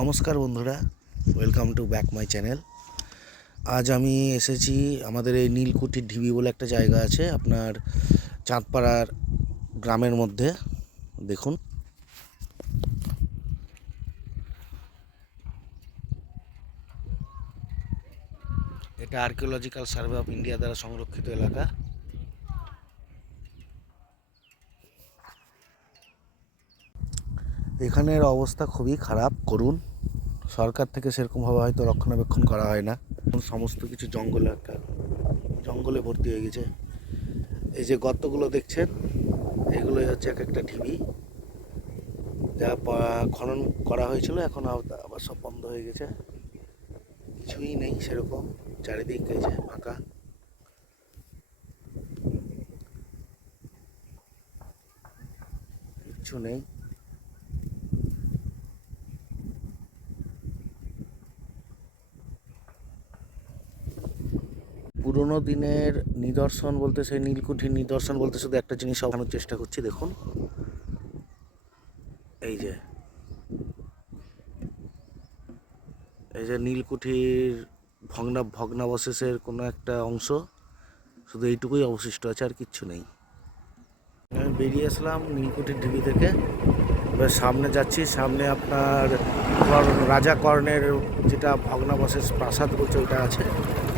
নমস্কার বন্ধুরা welcome to back my channel আজ আমি এসেছি আমাদের এই নীলকুঠির ঢিবি বলে একটা জায়গা আছে, আপনার চাঁদপাড়ার গ্রামের মধ্যে। দেখুন। এটা আর্কিওলজিক্যাল সার্ভে অফ ইন্ডিয়া দ্বারা সংরক্ষিত এলাকা। এখানের অবস্থা খুবই খারাপ, করুন। সরকার থেকে সেরকমভাবে হয়তো রক্ষণাবেক্ষণ করা হয় না। সমস্ত কিছু জঙ্গলে একটা জঙ্গলে ভর্তি হয়ে গেছে। এই যে গর্তগুলো দেখছেন, এগুলোই হচ্ছে এক একটা ঢিবি। যা খনন করা হয়েছিল, এখন আব- আবার সব বন্ধ হয়ে গেছে। কিছুই নেই সেরকম, চারিদিক গেছে ফাঁকা। কিছু নেই। পুরোনো দিনের নিদর্শন বলতে, সেই নীলকুঠির নিদর্শন বলতে শুধু একটা জিনিস দেখানোর চেষ্টা করছি, দেখুন। এই যে। এই যে নীলকুঠির ভগ্না, ভগ্নাবশেষের কোনো একটা অংশ, শুধু এইটুকুই অবশিষ্ট আছে, আর কিচ্ছু নেই। আমি বেরিয়ে আসলাম নীলকুঠির ঢিবি থেকে। এবার সামনে যাচ্ছি, সামনে আপনার রাজা কর্ণের যেটা ভগ্নাবশেষ প্রাসাদ বলছে ওটা আছে।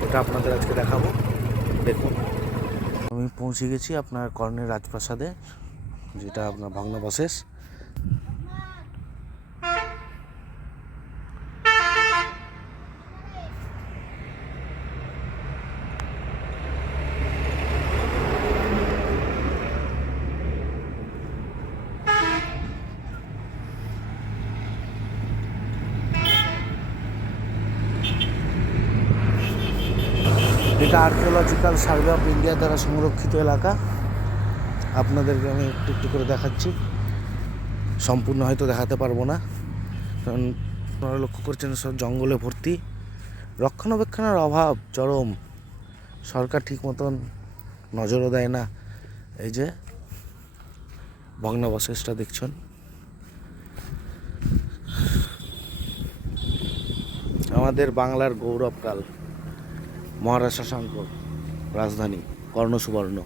ওটা আপনাদের আজকে দেখাবো। দেখুন। আমি পৌঁছে গেছি আপনার কর্ণের রাজপ্রাসাদে যেটা আপনার ভগ্নাবশেষ এটা আর্কিওলজিক্যাল সার্ভে অফ ইন্ডিয়া দ্বারা সংরক্ষিত এলাকা। আপনাদেরকে আমি একটু একটু করে দেখাচ্ছি। সম্পূর্ণ হয়তো দেখাতে পারব না। কারণ আপনারা লক্ষ্য করছেন, সব জঙ্গলে ভর্তি। রক্ষণাবেক্ষণের অভাব, চরম। সরকার ঠিক মতন নজরও দেয় না। এই যে, ভগ্নাবশেষটা দেখছেন। আমাদের বাংলার গৌরবকাল। মহারাজ শশাঙ্ক রাজধানী, কর্ণসুবর্ণ।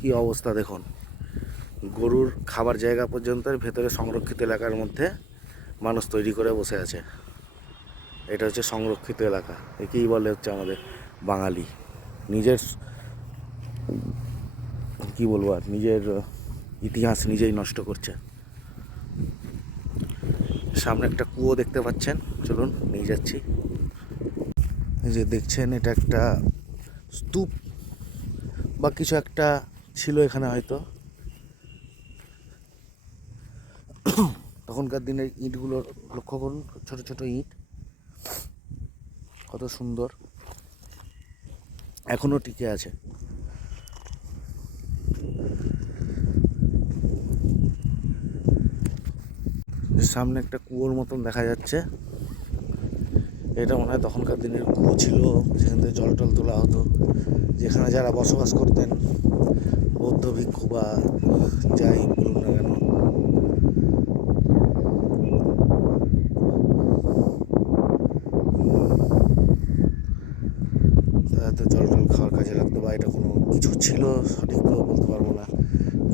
কি অবস্থা দেখুন। গরুর খাবার জায়গা পর্যন্ত ভেতরে সংরক্ষিত এলাকার মধ্যে মানুষ তৈরি করে বসে আছে। এটা হচ্ছে সংরক্ষিত এলাকা। একেই বলে হচ্ছে আমাদের বাঙালি। নিজের কি বলব আর, নিজের ইতিহাস নিজেই নষ্ট করছে। সামনে একটা কুয়ো দেখতে পাচ্ছেন, চলুন নিয়ে যাচ্ছি। এই যে দেখছেন, এটা একটা স্তূপ বা কিছু একটা ছিল এখানে হয়তো। তখনকার দিনের ইটগুলো লক্ষ্য করুন, ছোট ছোট ইঁট। কত সুন্দর। এখনও টিকে আছে। সামনে একটা কুয়োর মতন দেখা যাচ্ছে। এটা মনে হয় তখনকার দিনের কুয়ো ছিল সেখান থেকে জল টল তোলা হতো। যেখানে যারা বসবাস করতেন, বৌদ্ধ ভিক্ষু বা যাই বলুন না কেন। জল টল খাওয়ার কাজে লাগতো বা এটা কোনো কিছু ছিল, সঠিক তো বলতে পারব না।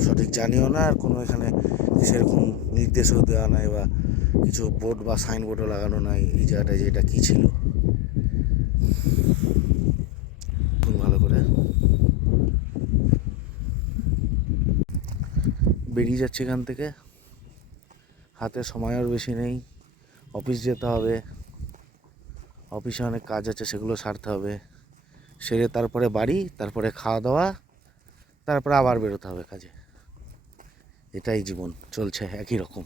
সঠিক জানিও না, আর কোনো এখানে সেরকম নির্দেশও দেওয়া নাই বা কিছু বোর্ড বা সাইনবোর্ডও লাগানো নাই, এই জায়গাটায় যে এটা কী ছিল? ভালো করে। বেরিয়ে যাচ্ছে এখান থেকে। হাতে সময় আর বেশি নেই, অফিস যেতে হবে। অফিসে অনেক কাজ আছে, সেগুলো সারতে হবে। সেরে তারপরে বাড়ি, তারপরে খাওয়া দাওয়া, তারপরে আবার বেরোতে হবে কাজে। এটাই জীবন চলছে একই রকম।